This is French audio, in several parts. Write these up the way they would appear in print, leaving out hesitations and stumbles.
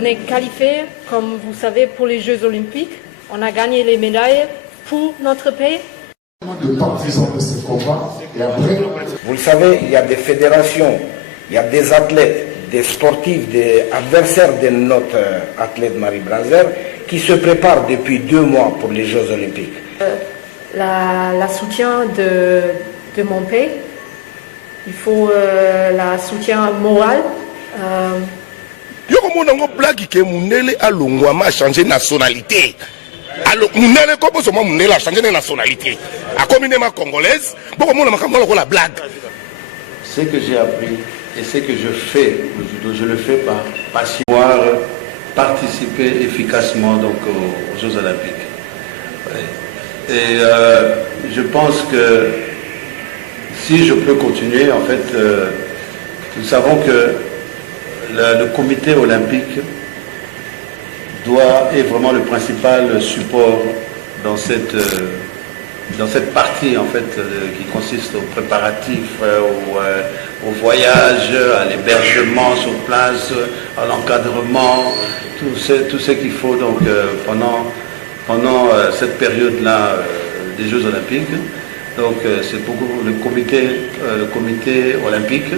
On est qualifié, comme vous savez, pour les Jeux Olympiques. On a gagné les médailles pour notre pays. De partisans de ce combat et après. Vous le savez, il y a des fédérations, il y a des athlètes, des sportifs, des adversaires de notre athlète Marie Branzer qui se préparent depuis 2 mois pour les Jeux Olympiques. La soutien de mon pays, il faut la soutien moral. Yoko monango blague que Mundele a longwama a changé nationalité. Alors Mundele comme ça Mundele a changé de nationalité. A communément congolaise, beaucoup monde m'a la blague. Ce que j'ai appris et ce que je fais, je le fais par passion, pouvoir participer efficacement donc aux Jeux Olympiques. Ouais. Et je pense que si je peux continuer, en fait, nous savons que le comité olympique est vraiment le principal support dans cette partie en fait qui consiste aux préparatifs, au voyage, à l'hébergement sur place, à l'encadrement, tout ce qu'il faut donc pendant cette période-là des Jeux Olympiques. Donc c'est beaucoup le comité olympique.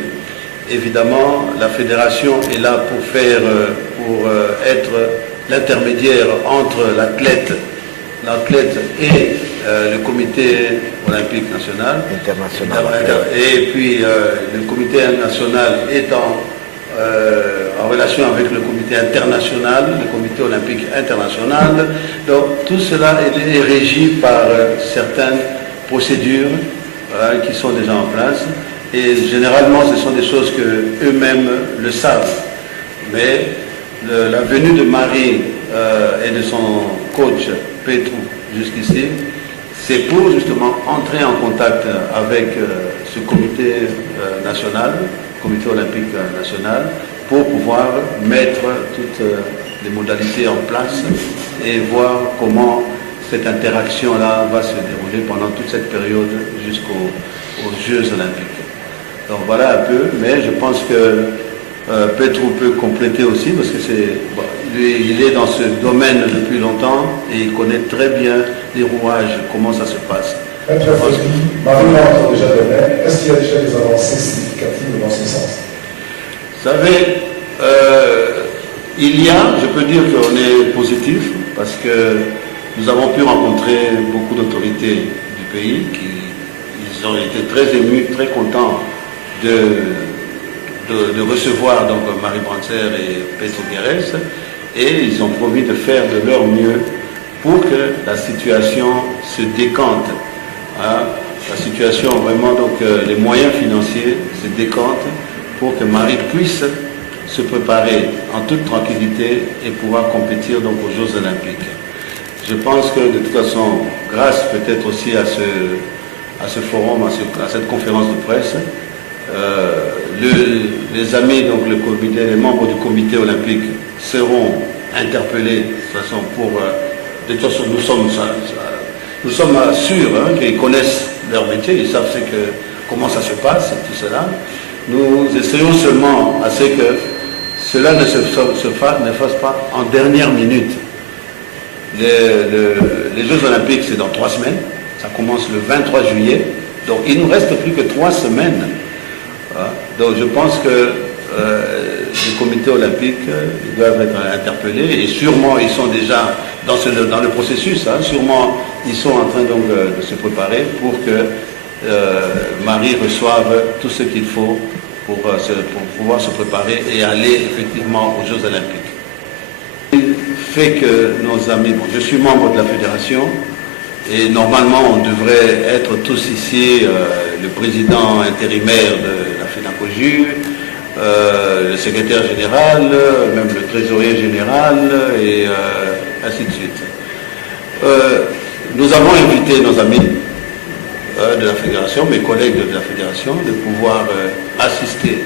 Évidemment, la fédération est là pour être l'intermédiaire entre l'athlète et le comité olympique national. International. Et puis le comité national est en relation avec le comité international, le comité olympique international. Donc tout cela est régi par certaines procédures qui sont déjà en place. Et généralement, ce sont des choses que eux-mêmes le savent. Mais la venue de Marie et de son coach Petrou jusqu'ici, c'est pour justement entrer en contact avec ce comité national, comité olympique national, pour pouvoir mettre toutes les modalités en place et voir comment cette interaction-là va se dérouler pendant toute cette période jusqu'aux Jeux olympiques. Donc voilà un peu, mais je pense que Petrou peut compléter aussi parce que il est dans ce domaine depuis longtemps et il connaît très bien les rouages, comment ça se passe. Marie rentre déjà demain. Est-ce qu'il y a déjà des avancées significatives dans ce sens? Vous savez, je peux dire qu'on est positif parce que nous avons pu rencontrer beaucoup d'autorités du pays ils ont été très émus, très contents de recevoir donc Marie Branzer et Petrou Guérès et ils ont promis de faire de leur mieux pour que la situation se décante. Hein, la situation vraiment, donc les moyens financiers se décantent pour que Marie puisse se préparer en toute tranquillité et pouvoir compétir donc aux Jeux Olympiques. Je pense que de toute façon, grâce peut-être aussi à ce forum, à cette conférence de presse, les amis, donc les membres du comité olympique seront interpellés de toute façon de toute façon nous sommes sûrs qu'ils connaissent leur métier, ils savent comment ça se passe, tout cela. Nous essayons seulement à ce que cela ne fasse pas en dernière minute. Les Jeux Olympiques, c'est dans 3 semaines, ça commence le 23 juillet, donc il ne nous reste plus que 3 semaines. Donc je pense que les comités olympiques doivent être interpellés et sûrement ils sont déjà dans le processus, sûrement ils sont en train donc de se préparer pour que Marie reçoive tout ce qu'il faut pour pouvoir se préparer et aller effectivement aux Jeux Olympiques. Il fait que nos amis, je suis membre de la fédération et normalement on devrait être tous ici, le président intérimaire de la FENACOJU, le secrétaire général, même le trésorier général et ainsi de suite. Nous avons invité nos amis de la fédération, mes collègues de la fédération, de pouvoir assister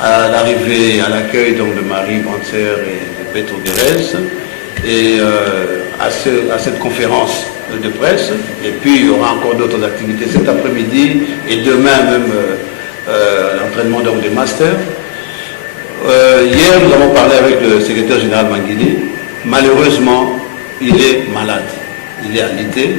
à l'arrivée, à l'accueil donc de Marie Branzer et de Petrou Guérès et à cette conférence de presse. Et puis il y aura encore d'autres activités cet après-midi et demain même l'entraînement donc des masters. Hier, nous avons parlé avec le secrétaire général Manguini. Malheureusement, il est malade. Il est alité.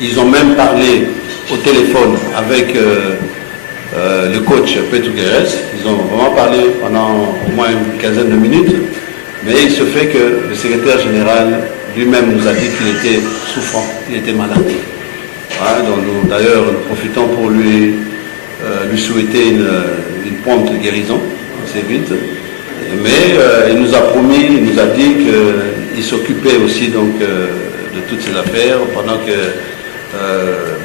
Ils ont même parlé au téléphone avec le coach Petr Guerres. Ils ont vraiment parlé pendant au moins une quinzaine de minutes. Mais il se fait que le secrétaire général lui-même nous a dit qu'il était souffrant, il était malade. Voilà, donc d'ailleurs, nous profitons pour lui souhaiter une prompte guérison, assez vite. Mais il nous a promis, il nous a dit qu'il s'occupait aussi donc, de toutes ces affaires pendant que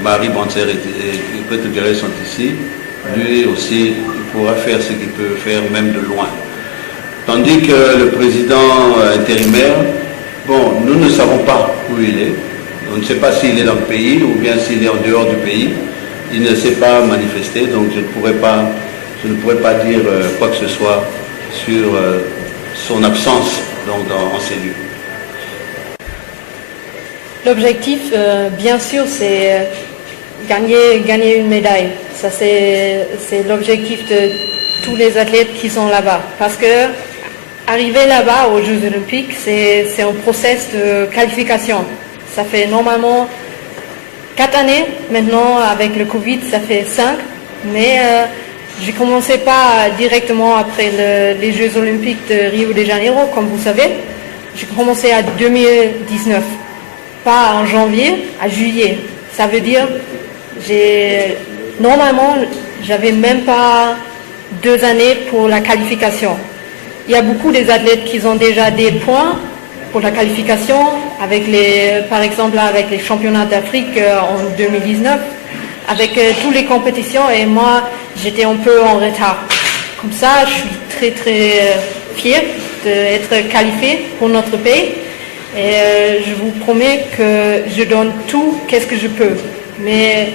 Marie Banzer et Petr Guerres sont ici. Lui aussi, il pourra faire ce qu'il peut faire même de loin. Tandis que le président intérimaire, bon, nous ne savons pas où il est. On ne sait pas s'il est dans le pays ou bien s'il est en dehors du pays. Il ne s'est pas manifesté, donc je ne pourrais pas dire quoi que ce soit sur son absence donc, en ces lieux. L'objectif, bien sûr, c'est gagner une médaille. Ça, c'est l'objectif de tous les athlètes qui sont là-bas. Parce que arriver là-bas aux Jeux Olympiques, c'est un process de qualification. Ça fait normalement 4 années. Maintenant, avec le Covid, ça fait 5. Mais j'ai commencé pas directement après les Jeux Olympiques de Rio de Janeiro, comme vous savez. J'ai commencé en 2019. Pas en janvier, à juillet. Ça veut dire, normalement, j'avais même pas 2 années pour la qualification. Il y a beaucoup des athlètes qui ont déjà des points pour la qualification, par exemple avec les championnats d'Afrique en 2019, avec toutes les compétitions, et moi j'étais un peu en retard. Comme ça, je suis très très fière d'être qualifiée pour notre pays, et je vous promets que je donne tout, qu'est-ce que je peux. Mais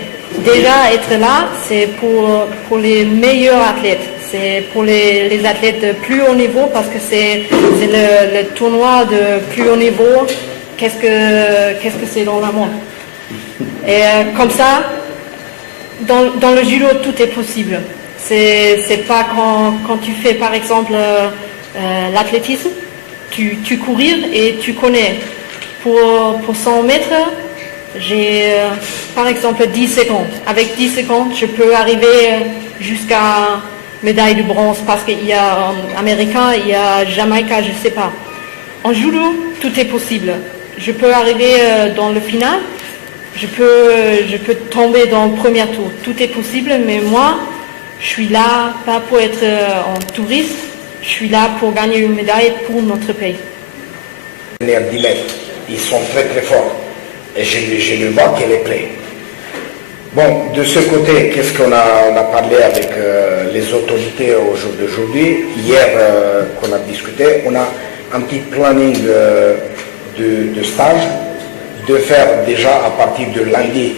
déjà être là, c'est pour les meilleurs athlètes. C'est pour les athlètes de plus haut niveau parce que c'est le tournoi de plus haut niveau. Qu'est-ce que c'est dans le monde? Et comme ça, dans le judo, tout est possible. C'est pas quand tu fais par exemple l'athlétisme, tu courir et tu connais. Pour 100 mètres, j'ai par exemple 10 secondes. Avec 10 secondes, je peux arriver jusqu'à médaille de bronze parce qu'il y a Américain, il y a Jamaïcain, je ne sais pas. En judo, tout est possible. Je peux arriver dans le final, je peux tomber dans le premier tour. Tout est possible, mais moi, je suis là pas pour être en touriste, je suis là pour gagner une médaille pour notre pays. Ils sont très très forts et je le vois qu'elle est prête. Bon, de ce côté, qu'est-ce qu'on a parlé avec les autorités au jour d'aujourd'hui? Hier, qu'on a discuté, on a un petit planning de stage, de faire déjà à partir de lundi.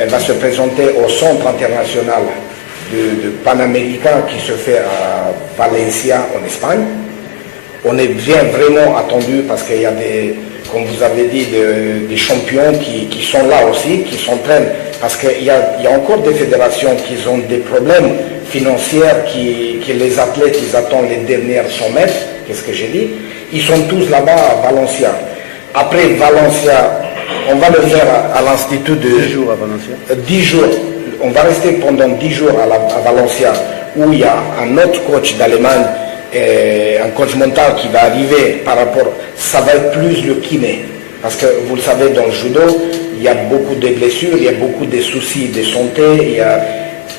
Elle va se présenter au Centre international de Panaméricain qui se fait à Valencia, en Espagne. On est bien vraiment attendu parce qu'il y a comme vous avez dit, des champions qui sont là aussi, qui s'entraînent, parce qu'il y a encore des fédérations qui ont des problèmes financiers, que les athlètes, ils attendent les dernières 100 mètres, qu'est-ce que j'ai dit? Ils sont tous là-bas à Valencia. Après Valencia, on va le faire à l'Institut de... 10 jours à Valencia. 10 jours. On va rester pendant 10 jours à Valencia, où il y a un autre coach d'Allemagne, un coach mental qui va arriver par rapport, ça va être plus le kiné. Parce que vous le savez, dans le judo, il y a beaucoup de blessures, il y a beaucoup de soucis de santé.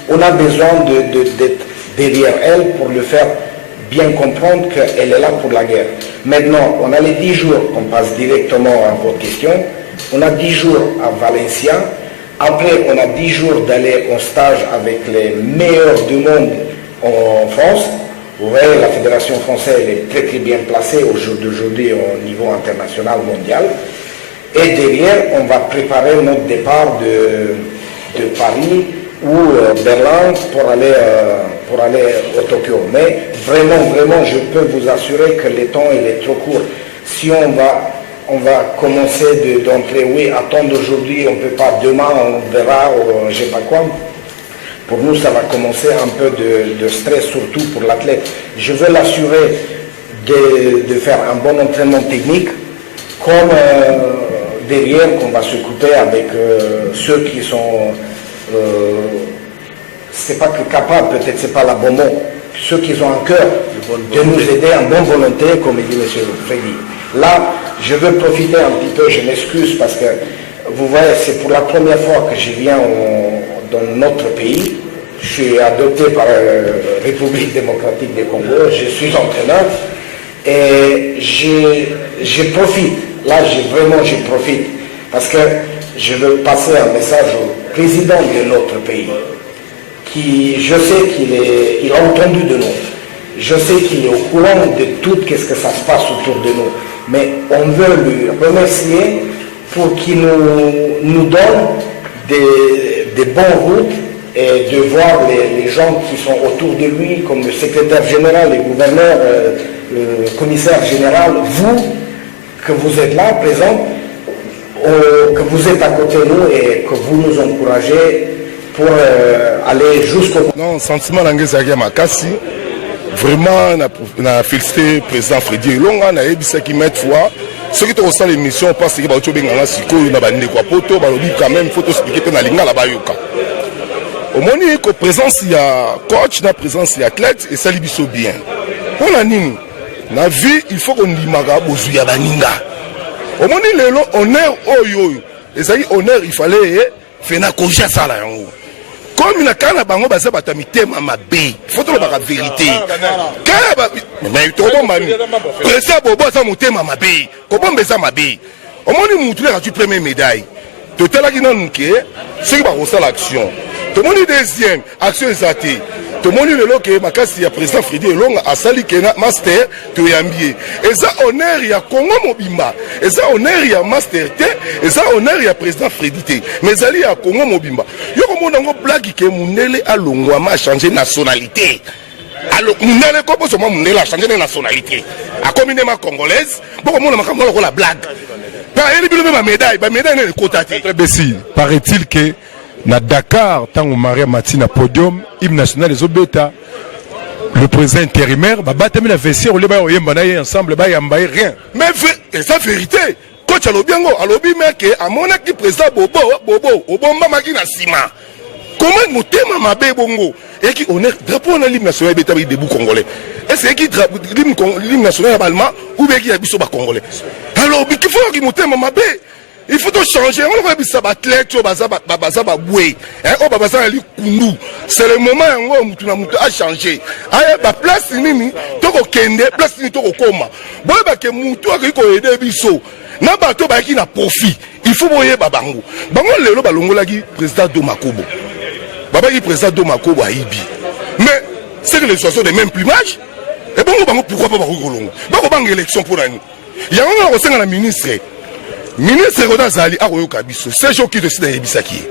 On a besoin d'être derrière elle pour le faire bien comprendre qu'elle est là pour la guerre. Maintenant, on a les 10 jours, on passe directement à votre question. On a 10 jours à Valencia. Après, on a 10 jours d'aller en stage avec les meilleurs du monde en France. Vous voyez, la Fédération française est très très bien placée au jour d'aujourd'hui au niveau international, mondial. Et derrière, on va préparer notre départ de Paris ou Berlin pour aller au Tokyo. Mais vraiment, je peux vous assurer que le temps il est trop court. Si on va commencer d'entrer, oui, attendre aujourd'hui, on ne peut pas, demain on verra, ou je ne sais pas quoi. pour nous, ça va commencer un peu de stress, surtout pour l'athlète. Je veux l'assurer de faire un bon entraînement technique, comme derrière qu'on va s'occuper avec ceux qui sont, c'est pas que capables, peut-être c'est pas la bon mot, ceux qui ont un cœur de nous aider en bonne volonté, comme dit M. Freddy. Là, je veux profiter un petit peu, je m'excuse parce que vous voyez, c'est pour la première fois que je viens dans notre pays. Je suis adopté par la République démocratique du Congo, je suis entraîneur et je profite. Là, je profite parce que je veux passer un message au président de notre pays qui, je sais qu'il a entendu de nous. Je sais qu'il est au courant de tout ce que ça se passe autour de nous. Mais on veut lui remercier pour qu'il nous donne des bonnes routes et de voir les gens qui sont autour de lui, comme le secrétaire général, le gouverneur, le commissaire général, vous, que vous êtes là, présents, que vous êtes à côté de nous et que vous nous encouragez pour aller jusqu'au bout. Non, sentiment d'Angezaki Makassi, vraiment, on a félicité le président Freddy Elonga, on a ébissé mettre fois. Ceux qui ont reçu l'émission, parce que Baocho Benganga Siko, il y a des poto, Balobi quand même, il faut expliquer que dans l'Inga la Bayoka. Au moment où présence il y a coach, la présence il y a athlète, et ça libiso bien. On a nini, na vie, il faut qu'on limaga bozuya baninga. Au moment où honneur oyo, et ça y honneur, il fallait faire koja ça là. Comme il a quand bango basa batamite mama B, faut que la vérité. Mais tu comprends mami. Président Bobo ça monter mama B. Comment besa ma B. Au moment où tu as tu première médaille. Total qui non que c'est pas ça l'action. Tout le monde deuxième action exatée. Tout le monde le loke makasi ya président Freddy Elonga asali kena master to yambié. Et ça honneur ya Congo Mobimba. Et ça honneur ya master T, et ça honneur ya président Freddy T. Mais ali ya Congo Mobimba. Yo comme on blague que Mundele alongwa ma changer nationalité. Alors Mundele comme ça Mundele a changé de nationalité. A communément congolaise, beaucoup monde makambo la blague. Pas elle bi ma médaille n'est le quota. Très béci. Paraît-il que na Dakar, tant que Maria Matina podium, hymne national des Obeta, le président intérimaire, batami la vestiaire, on les yemba ensemble, yambaye rien. Mais c'est la vérité. Coach Alobiango, Alobi meke, à mon acte président Bobo, Obomba Makina Sima. Comment nous thème ma bé bongo? Et qui on est drapeau dans l'hymne national des debout congolais. Et c'est qui l'hymne national allemand ou bien qui a biso congolais. Alors, il faut qu'il nous thème ma bé. Il faut tout changer. On va dire ça athlète, c'est le moment où tu as changé. La place nini, tu as kende, place nini tu as koma. Bon, que mutu a aider biso. Na bato ba ki na profit. Il faut boyer babango. Bango lelo balongo lagi président Domakobo. Baba qui président Domakobo a ibi. Mais c'est que les oiseaux de même plumage. Et bon, pourquoi pas Bagolongo? Bango bang élection pour l'année. Il y a un conseil à la ministre. Ministre Rodazali a reyoka biso. C'est jour qui décide d'Ebisaki.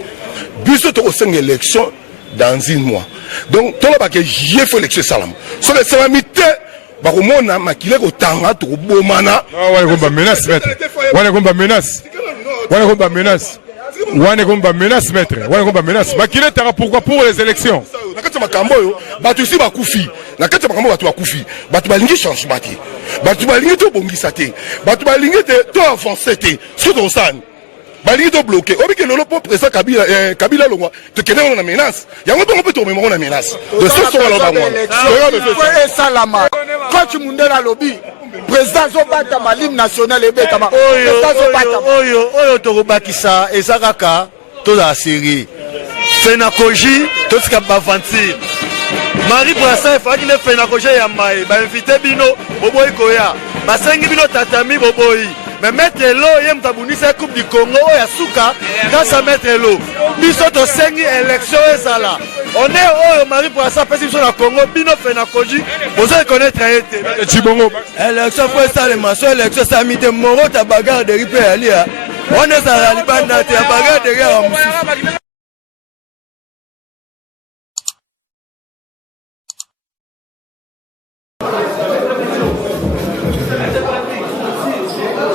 Biso to une élection dans un mois. Donc, tout le monde j'ai fait l'élection salam. Sur les salamité, bakomona makile ko tanga to bomana. Ouais, on menace maître. On menace. Wane komba menace maître. Wane komba menace. Makile tara pourquoi pour les élections? Nakati makambo yo, batu si bakufi. Nakati makambo batu bakufi. Batu balingi changement te. Batu balingi to bongisa te. Batu balingi to avancer te. Sur ton san. Balingi to bloquer. Obi ke lolo pour président Kabila longwa. Te kene na menace. Yango on peut tomber na menace. De ce sont là bango. Et Salama. Coach Mundela lobby. Président Zobata Malim national et Betama. Oyo Torobakisa et Zaraka, toute la série. Fenakoji, tout ce qui a avanti. Marie Brassin, il faut qu'il ait Fenakoji Yamaï. Bah, invité Bino, Boboy Koya. Bah, 5 Bino Tatami, Boboy. Mais mettre l'eau, Yem Tabouni, c'est la Coupe du Congo, Yasuka, grâce à mettre l'eau. Bisoto 5 élections et ça là. On est au Marie Brassin, parce que sur la Congo, Bino Fenakoji, vous allez connaître un Chibongo. Élection pour ça, les maçons, élection, ça a mis des moraux, ta bagarre de ripé à l'IA. On est à la Libana, ta bagarre de rire à Moussou.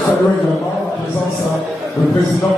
Saluons également la présence du président